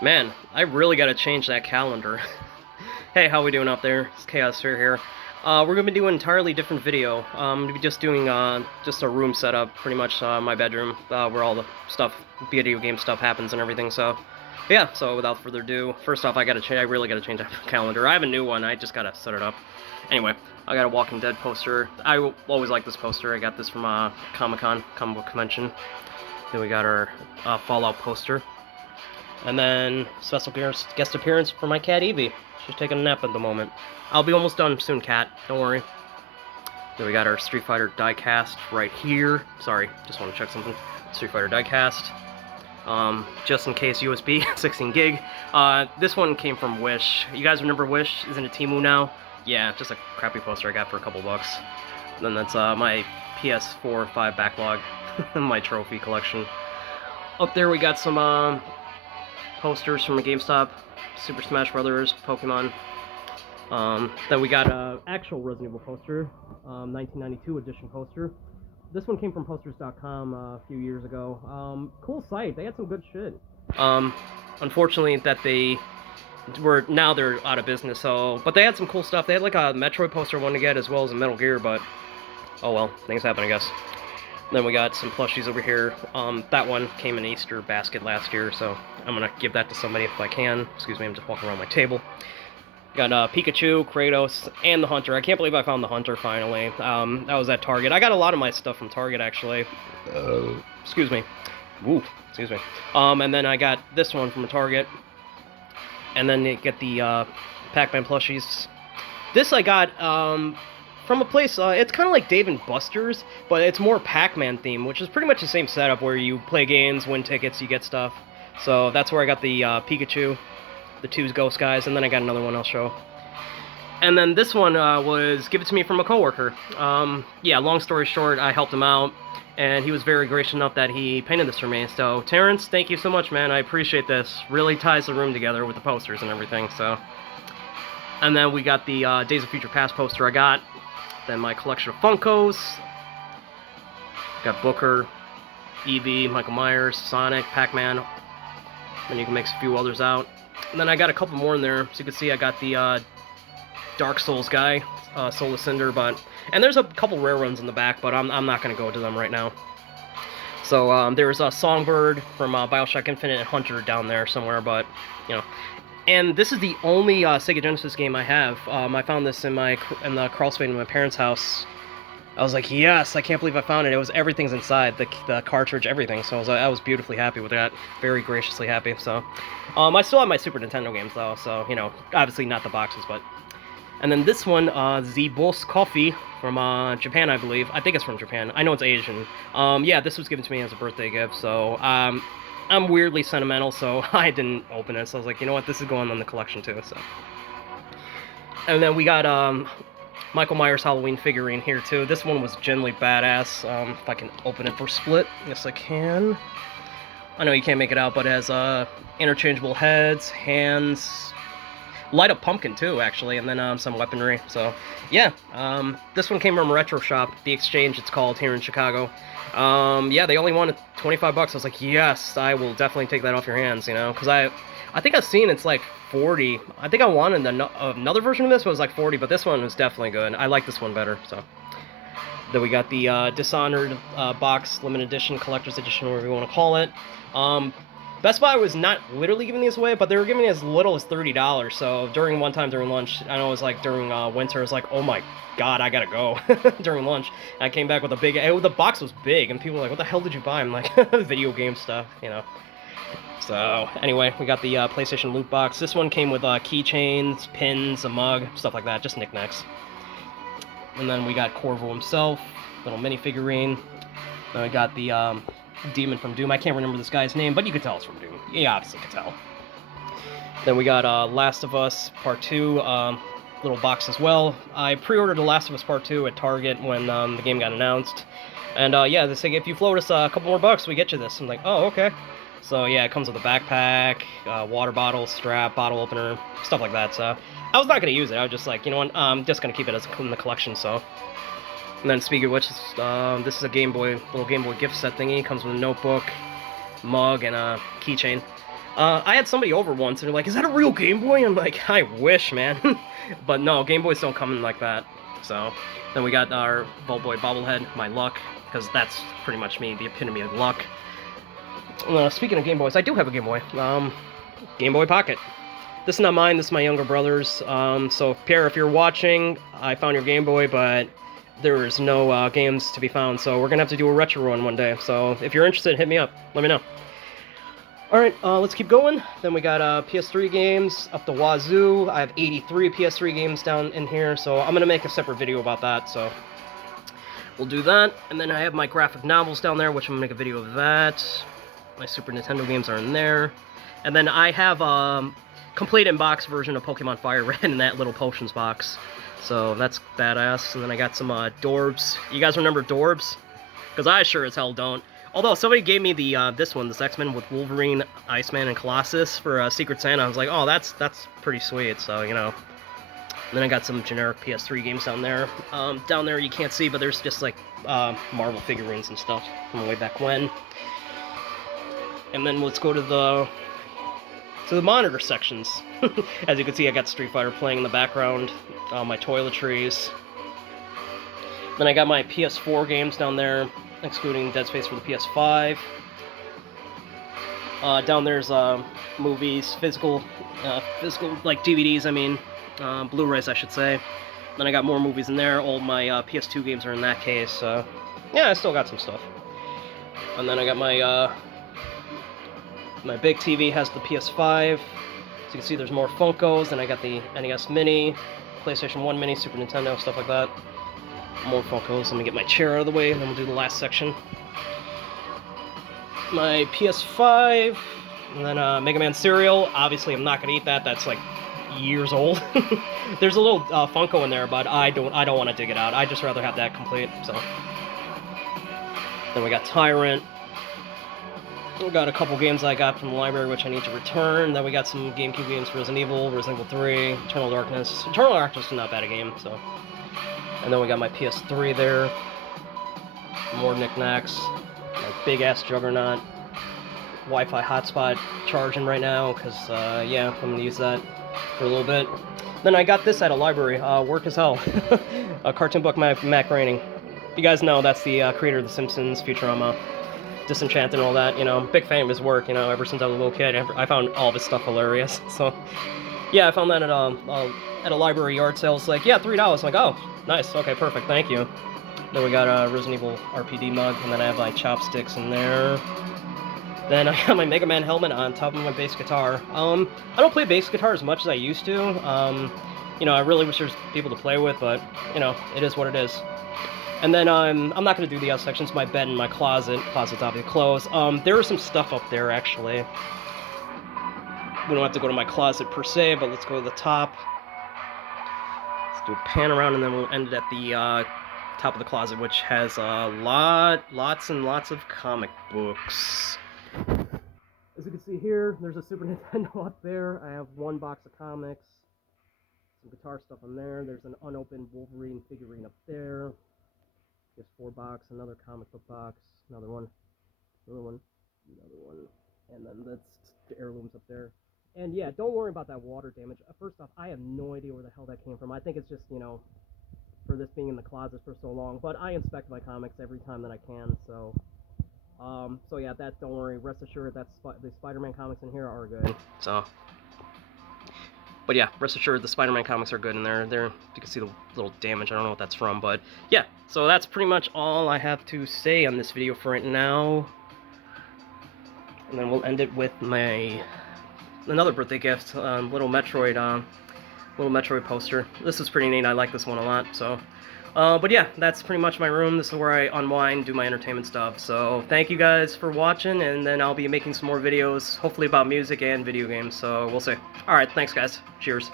Man, I really gotta change that calendar. Hey, how we doing out there? It's Chaos Sphere here. We're gonna be doing an entirely different video. I'm gonna be just doing just a room setup, pretty much my bedroom, where all the stuff, video game stuff happens and everything. So, yeah. So without further ado, first off, I gotta change. I really gotta change that calendar. I have a new one. I just gotta set it up. Anyway, I got a Walking Dead poster. I always like this poster. I got this from Comic-Con, comic book convention. Then we got our Fallout poster. And then special guest appearance for my cat Evie. She's taking a nap at the moment. I'll be almost done soon, cat. Don't worry. Then we got our Street Fighter diecast right here. Sorry, just want to check something. Street Fighter diecast. Just in case USB, 16 gig. This one came from Wish. You guys remember Wish? Isn't it Temu now? Yeah, just a crappy poster I got for a couple bucks. Then that's my PS4 5 backlog, my trophy collection. Up there we got some posters from a GameStop, Super Smash Brothers, Pokemon. Then we got an actual Resident Evil poster, 1992 edition poster. This one came from Posters.com a few years ago. Cool site. They had some good shit. Unfortunately, that now they're out of business. So, but they had some cool stuff. They had like a Metroid poster one to get as well as a Metal Gear. But oh well, things happen, I guess. Then we got some plushies over here. That one came in an Easter basket last year, so I'm gonna give that to somebody if I can. Excuse me, I'm just walking around my table. Got Pikachu, Kratos, and the Hunter. I can't believe I found the Hunter finally. That was at Target. I got a lot of my stuff from Target, actually. Excuse me. Ooh, excuse me. And then I got this one from Target. And then you get the Pac-Man plushies. This I got from a place, it's kind of like Dave & Buster's, but it's more Pac-Man theme, which is pretty much the same setup where you play games, win tickets, you get stuff. So that's where I got the Pikachu, the two Ghost guys, and then I got another one I'll show. And then this one was given to me from a coworker. Yeah, long story short, I helped him out, and he was very gracious enough that he painted this for me. So, Terrence, thank you so much, man. I appreciate this. Really ties the room together with the posters and everything, so. And then we got the Days of Future Past poster I got. Then my collection of Funkos. Got Booker, Eevee, Michael Myers, Sonic, Pac-Man. Then you can mix a few others out. And then I got a couple more in there. So you can see I got the Dark Souls guy, Soul Cinder, and there's a couple rare ones in the back, but I'm not going to go to them right now. So there's a Songbird from Bioshock Infinite and Hunter down there somewhere, but, you know. And this is the only Sega Genesis game I have. I found this in the crawl space in my parents' house. I was like, yes, I can't believe I found it. It was everything's inside, the cartridge, everything. So I was beautifully happy with that, very graciously happy. So, I still have my Super Nintendo games though. So you know, obviously not the boxes, but. And then this one, the Boss Coffee from Japan, I believe. I think it's from Japan. I know it's Asian. Yeah, this was given to me as a birthday gift. So I'm weirdly sentimental, so I didn't open it. So I was like, you know what, this is going on the collection too. So, and then we got Michael Myers Halloween figurine here too. This one was genuinely badass. If I can open it for split, yes I can. I know you can't make it out, but it has interchangeable heads, hands, light up pumpkin too, actually, and then some weaponry. So yeah, this one came from Retro Shop, The Exchange it's called, here in Chicago. Yeah, they only wanted 25 bucks. I was like, yes, I will definitely take that off your hands, you know, because I think I've seen it's like 40. I think I wanted another version of this, but it was like 40, but this one was definitely good. I like this one better, so. Then we got the Dishonored box, limited edition, collector's edition, whatever you want to call it. Best Buy was not literally giving these away, but they were giving as little as $30. So during lunch, I know it was like during winter, it was like, oh my god, I gotta go during lunch. And I came back with the box was big, and people were like, what the hell did you buy? I'm like, video game stuff, you know. So anyway, we got the PlayStation loot box. This one came with keychains, pins, a mug, stuff like that, just knickknacks. And then we got Corvo himself, little mini figurine. Then we got the Demon from Doom. I can't remember this guy's name, but you could tell it's from Doom. You obviously could tell. Then we got Last of Us Part 2, little box as well. I pre-ordered The Last of Us Part 2 at Target when the game got announced. And yeah, they say if you float us a couple more bucks, we get you this. I'm like, oh, okay. So yeah, it comes with a backpack, water bottle, strap, bottle opener, stuff like that. So I was not going to use it. I was just like, you know what, I'm just going to keep it as in the collection, so. And then speaking of which, this is a little Game Boy gift set thingy. It comes with a notebook, mug, and a keychain. I had somebody over once, and they're like, "Is that a real Game Boy?" I'm like, "I wish, man." But no, Game Boys don't come in like that. So then we got our Volboy bobblehead, my luck, because that's pretty much me, the epitome of luck. Speaking of Game Boys, I do have a Game Boy. Game Boy Pocket. This is not mine, this is my younger brother's. So Pierre, if you're watching, I found your Game Boy, but there is no games to be found, so we're gonna have to do a retro run one day. So if you're interested, hit me up, let me know. Alright, let's keep going. Then we got PS3 games up the wazoo. I have 83 PS3 games down in here, so I'm gonna make a separate video about that, so we'll do that. And then I have my graphic novels down there, which I'm gonna make a video of that. My Super Nintendo games are in there. And then I have complete in-box version of Pokemon Fire Red in that little potions box. So that's badass. And then I got some Dorbs. You guys remember Dorbs? Because I sure as hell don't. Although somebody gave me the this X-Men with Wolverine, Iceman, and Colossus for Secret Santa. I was like, oh, that's pretty sweet. So, you know. And then I got some generic PS3 games down there. Down there you can't see, but there's just like Marvel figurines and stuff from way back when. And then let's go to the monitor sections. As you can see, I got Street Fighter playing in the background. My toiletries. Then I got my PS4 games down there, excluding Dead Space for the PS5. Down there's movies, physical like DVDs, I mean, Blu-rays I should say. Then I got more movies in there. All my PS2 games are in that case. Yeah, I still got some stuff. And then I got my my big TV has the PS5. So you can see there's more Funkos. Then I got the NES Mini, PlayStation 1 Mini, Super Nintendo, stuff like that. More Funkos. Let me get my chair out of the way, and then we'll do the last section. My PS5, and then Mega Man cereal. Obviously, I'm not gonna eat that. That's like years old. There's a little Funko in there, but I don't want to dig it out. I'd just rather have that complete. So then we got Tyrant. We got a couple games I got from the library which I need to return. Then we got some GameCube games for Resident Evil 3, Eternal Darkness. Eternal Darkness is not bad a game, so. And then we got my PS3 there. More knickknacks. My big-ass Juggernaut. Wi-Fi hotspot charging right now, because, yeah, I'm going to use that for a little bit. Then I got this at a library. Work as hell. A cartoon book Matt Groening. You guys know that's the creator of The Simpsons, Futurama, Disenchanted and all that. You know, big fan of his work, you know, ever since I was a little kid. I found all of his stuff hilarious. So, yeah, I found that at a library yard sale. It's like, yeah, $3. I'm like, oh, nice, okay, perfect, thank you. Then we got a Resident Evil RPD mug, and then I have my chopsticks in there. Then I got my Mega Man helmet on top of my bass guitar. I don't play bass guitar as much as I used to. You know, I really wish there's people to play with, but, you know, it is what it is. And then I'm not going to do the other sections, my bed and my closet. Closet's obviously closed. There is some stuff up there, actually. We don't have to go to my closet per se, but let's go to the top. Let's do a pan around, and then we'll end it at the top of the closet, which has lots and lots of comic books. As you can see here, there's a Super Nintendo up there. I have one box of comics, some guitar stuff in there. There's an unopened Wolverine figurine up there. PS4 box, another comic book box, another one, and then that's the heirlooms up there. And yeah, don't worry about that water damage. First off, I have no idea where the hell that came from. I think it's just, you know, for this being in the closet for so long. But I inspect my comics every time that I can, so... so yeah, don't worry. Rest assured that the Spider-Man comics in here are good. So... But yeah, rest assured the Spider-Man comics are good in there. You can see the little damage. I don't know what that's from, but yeah. So that's pretty much all I have to say on this video for right now. And then we'll end it with another birthday gift, little Metroid poster. This is pretty neat. I like this one a lot. So, but yeah, that's pretty much my room. This is where I unwind, do my entertainment stuff. So thank you guys for watching, and then I'll be making some more videos, hopefully about music and video games. So we'll see. All right, thanks guys. Cheers.